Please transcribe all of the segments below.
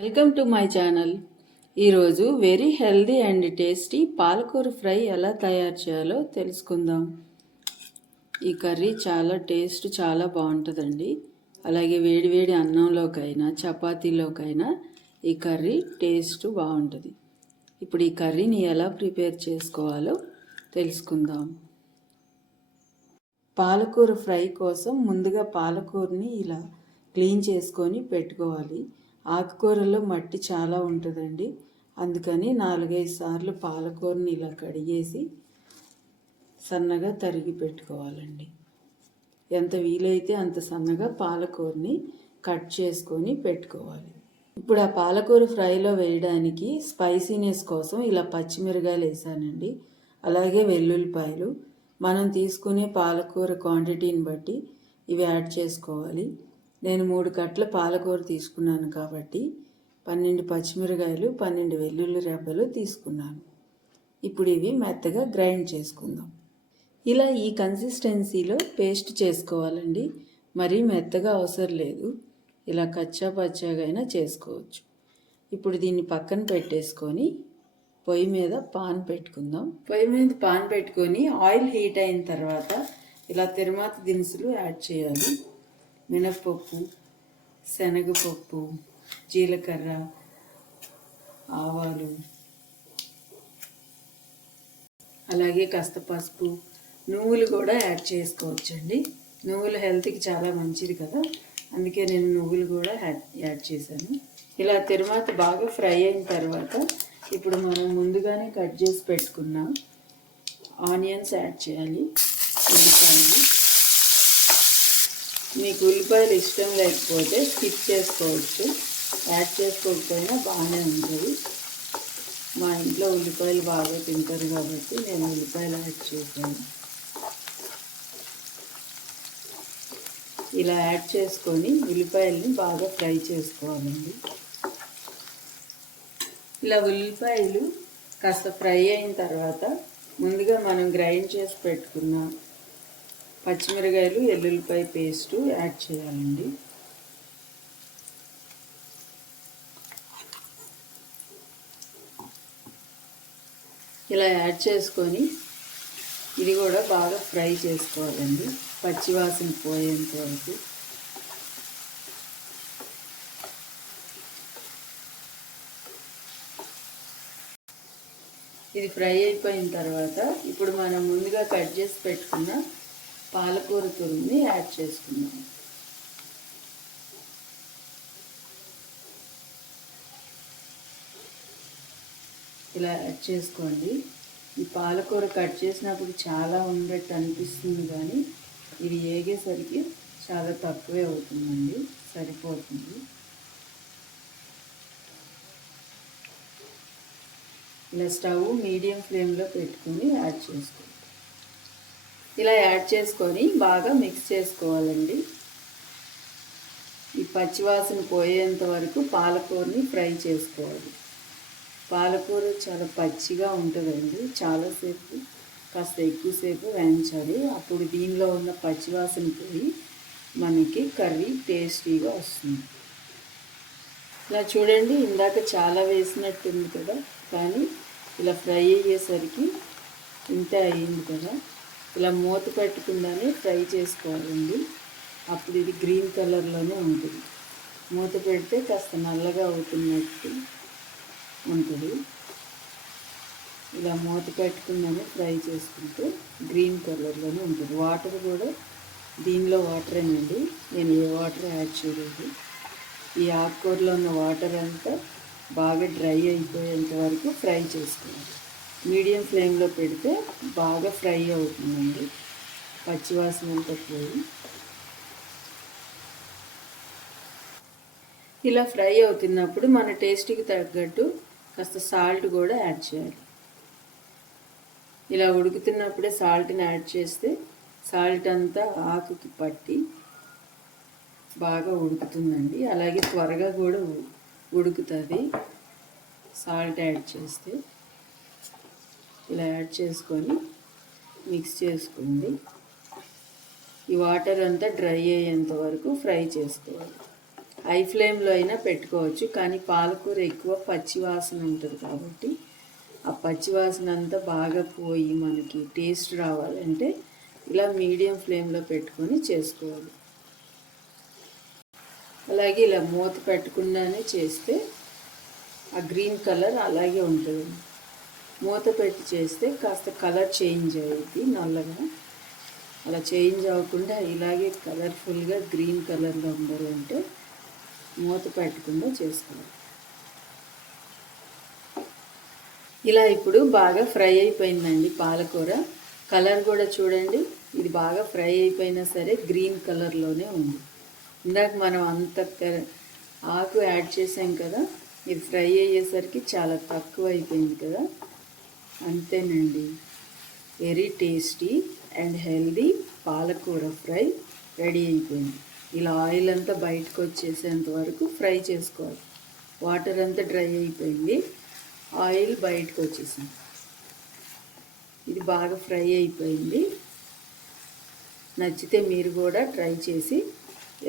Welcome to my channel. ఈరోజు very healthy and tasty పాలకూర fry ఎలా తయారు చేయాలో తెలుసుకుందాం. ఈ కర్రీ చాలా బాగుంటుందండి. అలాగే వేడివేడి అన్నంలోకైనా చపాతీలోకైనా ఈ కర్రీ టేస్ట్ బాగుంటుంది. ఇప్పుడు ఈ కర్రీని ఎలా ప్రిపేర్ చేసుకోవాలో తెలుసుకుందాం. పాలకూర ఫ్రై కోసం ముందుగా పాలకూరని ఇలా క్లీన్ చేసుకొని పెట్టుకోవాలి. ఆకుకూరలో మట్టి చాలా ఉంటుందండి, అందుకని 4-5 సార్లు పాలకూరని ఇలా కడిగేసి సన్నగా తరిగి పెట్టుకోవాలండి. ఎంత వీలైతే అంత సన్నగా పాలకూరని కట్ చేసుకొని పెట్టుకోవాలి. ఇప్పుడు ఆ పాలకూర ఫ్రైలో వేయడానికి స్పైసీనెస్ కోసం ఇలా పచ్చిమిరకాయలు వేసానండి, అలాగే వెల్లుల్లిపాయలు. మనం తీసుకునే పాలకూర క్వాంటిటీని బట్టి ఇవి యాడ్ చేసుకోవాలి. నేను 3 కట్టల పాలకూర తీసుకున్నాను కాబట్టి 12 పచ్చిమిరకాయలు 12 వెల్లుల్లి రెబ్బలు తీసుకున్నాను. ఇప్పుడు ఇవి మెత్తగా గ్రైండ్ చేసుకుందాం. ఇలా ఈ కన్సిస్టెన్సీలో పేస్ట్ చేసుకోవాలండి, మరీ మెత్తగా అవసరం లేదు. ఇలా కచ్చా పచ్చాగా అయినా చేసుకోవచ్చు. ఇప్పుడు దీన్ని పక్కన పెట్టేసుకొని పొయ్యి మీద పాన్ పెట్టుకుందాం. పొయ్యి మీద పాన్ పెట్టుకొని ఆయిల్ హీట్ అయిన తర్వాత ఇలా తిరుమాత దినుసులు యాడ్ చేయాలి. మినప్పప్పు, శనగపప్పు, జీలకర్ర, ఆవాలు, అలాగే కాస్త పసుపు, నువ్వులు కూడా యాడ్ చేసుకోవచ్చండి. నువ్వులు హెల్త్కి చాలా మంచిది కదా, అందుకే నేను నువ్వులు కూడా యాడ్ చేశాను. ఇలా తిరుమాత బాగా ఫ్రై అయిన తర్వాత ఇప్పుడు మనం ముందుగానే కట్ చేసి పెట్టుకున్న ఆనియన్స్ యాడ్ చేయాలి. ఉల్లిపాయలు, మీకు ఉల్లిపాయలు ఇష్టం లేకపోతే స్కిప్ చేసుకోవచ్చు, యాడ్ చేసుకోకపోయినా బాగానే ఉంటుంది. మా ఇంట్లో ఉల్లిపాయలు బాగా తింటారు కాబట్టి నేను ఉల్లిపాయలు యాడ్ చేశాను. ఇలా యాడ్ చేసుకొని ఉల్లిపాయలని బాగా ఫ్రై చేసుకోవాలండి. ఇలా ఉల్లిపాయలు కాస్త ఫ్రై అయిన తర్వాత ముందుగా మనం గ్రైండ్ చేసి పెట్టుకున్న పచ్చిమిరకాయలు, ఎల్లుల్లిపాయ పేస్టు యాడ్ చేయాలండి. ఇలా యాడ్ చేసుకొని ఇది కూడా బాగా ఫ్రై చేసుకోవాలండి, పచ్చివాసన పోయేంత వరకు. ఇది ఫ్రై అయిపోయిన తర్వాత ఇప్పుడు మనం ముందుగా కట్ చేసి పెట్టుకున్న పాలకూర తురుముని యాడ్ చేసుకున్నాం. ఇలా యాడ్ చేసుకోండి. ఈ పాలకూర కట్ చేసినప్పుడు చాలా ఉన్నట్టు అనిపిస్తుంది, కానీ ఇది ఏగేసరికి చాలా తక్కువే అవుతుందండి, సరిపోతుంది. ఇలా స్టవ్ మీడియం ఫ్లేమ్లో పెట్టుకొని యాడ్ చేసుకోండి. ఇలా యాడ్ చేసుకొని బాగా మిక్స్ చేసుకోవాలండి. ఈ పచ్చివాసన పోయేంత వరకు పాలకూరని ఫ్రై చేసుకోవాలి. పాలకూర చాలా పచ్చిగా ఉంటుందండి, చాలాసేపు కాస్త ఎక్కువసేపు వేయించాలి. అప్పుడు దీనిలో ఉన్న పచ్చివాసన పోయి మనకి కర్రీ టేస్టీగా వస్తుంది. ఇలా చూడండి, ఇందాక చాలా వేసినట్టుంది కదా, కానీ ఇలా ఫ్రై అయ్యేసరికి ఇంత అయ్యింది కదా. ఇలా మూత పెట్టకుండానే ఫ్రై చేసుకోవాలండి, అప్పుడు ఇది గ్రీన్ కలర్లోనే ఉంటుంది. మూత పెడితే కాస్త నల్లగా అవుతున్నట్టు ఉంటుంది. ఇలా మూత పెట్టకుండానే ఫ్రై చేసుకుంటే గ్రీన్ కలర్లోనే ఉంటుంది. వాటర్ కూడా దీనిలో వాటరేనండి, నేను ఏ వాటర్ యాడ్ చేయలేదు. ఈ ఆకుకూరలో ఉన్న వాటర్ అంతా బాగా డ్రై అయిపోయేంత వరకు ఫ్రై చేసుకోవాలి. మీడియం ఫ్లేమ్లో పెడితే బాగా ఫ్రై అవుతుందండి, పచ్చివాసన అంతా పోయి. ఇలా ఫ్రై అవుతున్నప్పుడు మన టేస్ట్కి తగ్గట్టు కాస్త సాల్ట్ కూడా యాడ్ చేయాలి. ఇలా ఉడుకుతున్నప్పుడే సాల్ట్ని యాడ్ చేస్తే సాల్ట్ అంతా ఆకుకి పట్టి బాగా ఉడుకుతుందండి, అలాగే త్వరగా కూడా ఉడుకుతుంది సాల్ట్ యాడ్ చేస్తే. ఇలా యాడ్ చేసుకొని మిక్స్ చేసుకోండి. ఈ వాటర్ అంతా డ్రై అయ్యేంత వరకు ఫ్రై చేసుకోవాలి. హై ఫ్లేమ్లో అయినా పెట్టుకోవచ్చు, కానీ పాలకూర ఎక్కువ పచ్చి వాసన ఉంటుంది కాబట్టి ఆ పచ్చి వాసన అంతా బాగా పోయి మనకి టేస్ట్ రావాలంటే ఇలా మీడియం ఫ్లేమ్లో పెట్టుకొని చేసుకోవాలి. అలాగే ఇలా మూత పెట్టకుండానే చేస్తే ఆ గ్రీన్ కలర్ అలాగే ఉంటుంది. మూత పెట్టి చేస్తే కాస్త కలర్ చేంజ్ అయ్యింది నల్లగా. అలా చేంజ్ అవ్వకుండా ఇలాగే కలర్ఫుల్గా గ్రీన్ కలర్లో ఉండాలంటే మూత పెట్టకుండా చేసుకోవాలి. ఇలా ఇప్పుడు బాగా ఫ్రై అయిపోయిందండి పాలకూర. కలర్ కూడా చూడండి, ఇది బాగా ఫ్రై అయిపోయినా సరే గ్రీన్ కలర్లోనే ఉంది. ఇందాక మనం అంత ఆకు యాడ్ చేసాం కదా, ఇది ఫ్రై అయ్యేసరికి చాలా తక్కువ అయిపోయింది కదా. అంతేనండి, వెరీ టేస్టీ అండ్ హెల్దీ పాలకూర ఫ్రై రెడీ అయిపోయింది. ఇలా ఆయిల్ అంతా బయటకు వచ్చేసేంత వరకు ఫ్రై చేసుకోవాలి. వాటర్ అంతా డ్రై అయిపోయింది, ఆయిల్ బయటకు వచ్చేసింది. ఇది బాగా ఫ్రై అయిపోయింది. నచ్చితే మీరు కూడా ట్రై చేసి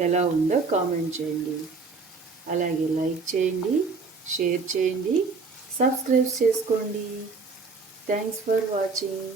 ఎలా ఉందో కామెంట్ చేయండి. అలాగే లైక్ చేయండి, షేర్ చేయండి, సబ్స్క్రైబ్ చేసుకోండి. Thanks for watching.